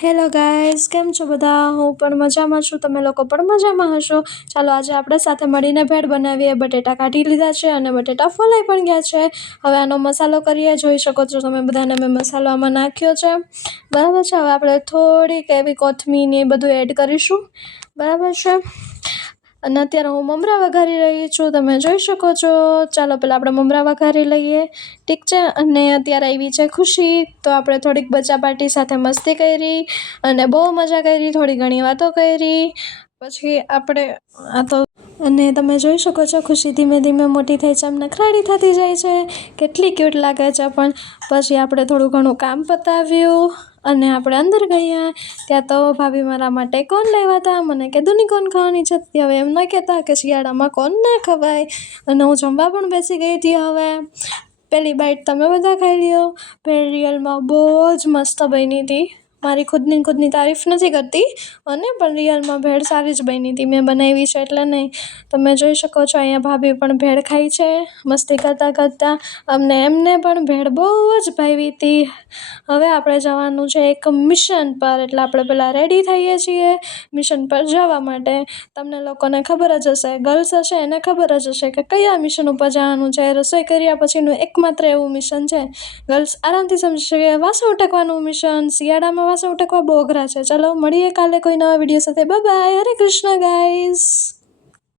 Hello guys, કેમ છો બધા? હું પણ મજામાં છું, તમે લોકો પણ મજામાં હશો. ચાલો આજે આપણે સાથે મળીને ભેળ બનાવીએ. બટેટા કાઢી લીધા છે અને બટેટા ફોલાઈ પણ ગયા છે. હવે આનો મસાલો કરીએ. જોઈ શકો છો તમે બધાને મેં મસાલો આમાં નાખ્યો છે, બરાબર છે. હવે આપણે થોડીક એવી કોથમીર ને એ બધું એડ કરીશું, બરાબર છે. અને અત્યારે હું મમરા વઘારી રહી છું, તમે જોઈ શકો છો. ચાલો પહેલાં આપણે મમરા વઘારી લઈએ, ઠીક છે. અને અત્યારે આવી છે ખુશી, તો આપણે થોડીક બચા પાર્ટી સાથે મસ્તી કરી અને બહુ મજા કરી, થોડી ઘણી વાતો કરી. પછી આપણે અને તમે જોઈ શકો છો ખુશી ધીમે ધીમે મોટી થઈ છે, નખરાળી થતી જાય છે, કેટલી ક્યુટ લાગે છે. પણ પછી આપણે થોડું ઘણું કામ પતાવ્યું અને આપણે અંદર ગયા. ત્યાં તો ભાભી મારા માટે કોણ લાવ્યા હતા, મને કીધું નહીં કોણ ખાવાની છે. હવે એમ ન કહેતા કે શિયાળામાં કોણ ના ખવાય. અને હું જમવા પણ બેસી ગઈ હતી. હવે પહેલી બાઈટ તમે બધા ખાઈ લ્યો. ભેળ રિયલમાં બહુ જ મસ્ત બની હતી. મારી ખુદની તારીફ નથી કરતી, અને પણ રિયલમાં ભેળ સારી જ બની હતી. મેં બનાવી છે એટલે નહીં. તમે જોઈ શકો છો અહીંયા ભાભી પણ ભેળ ખાઈ છે મસ્તી કરતાં કરતાં. એમને પણ ભેળ બહુ જ ભાવી હતી. હવે આપણે જવાનું છે એક મિશન પર, એટલે આપણે પહેલાં રેડી થઈએ છીએ મિશન પર જવા માટે. તમને લોકોને ખબર જ હશે, ગર્લ્સ હશે એને ખબર જ હશે કે કયા મિશન ઉપર જવાનું છે. રસોઈ કર્યા પછીનું એકમાત્ર એવું મિશન છે, ગર્લ્સ આરામથી સમજી શકે, વાસણ ઉટકવાનું મિશન. શિયાળામાં વાસણ ઉટકવા બહુ અઘરા છે. ચલો મળીએ કાલે કોઈ નવા વિડીયો સાથે. Bye bye. હરે કૃષ્ણ ગાઈઝ.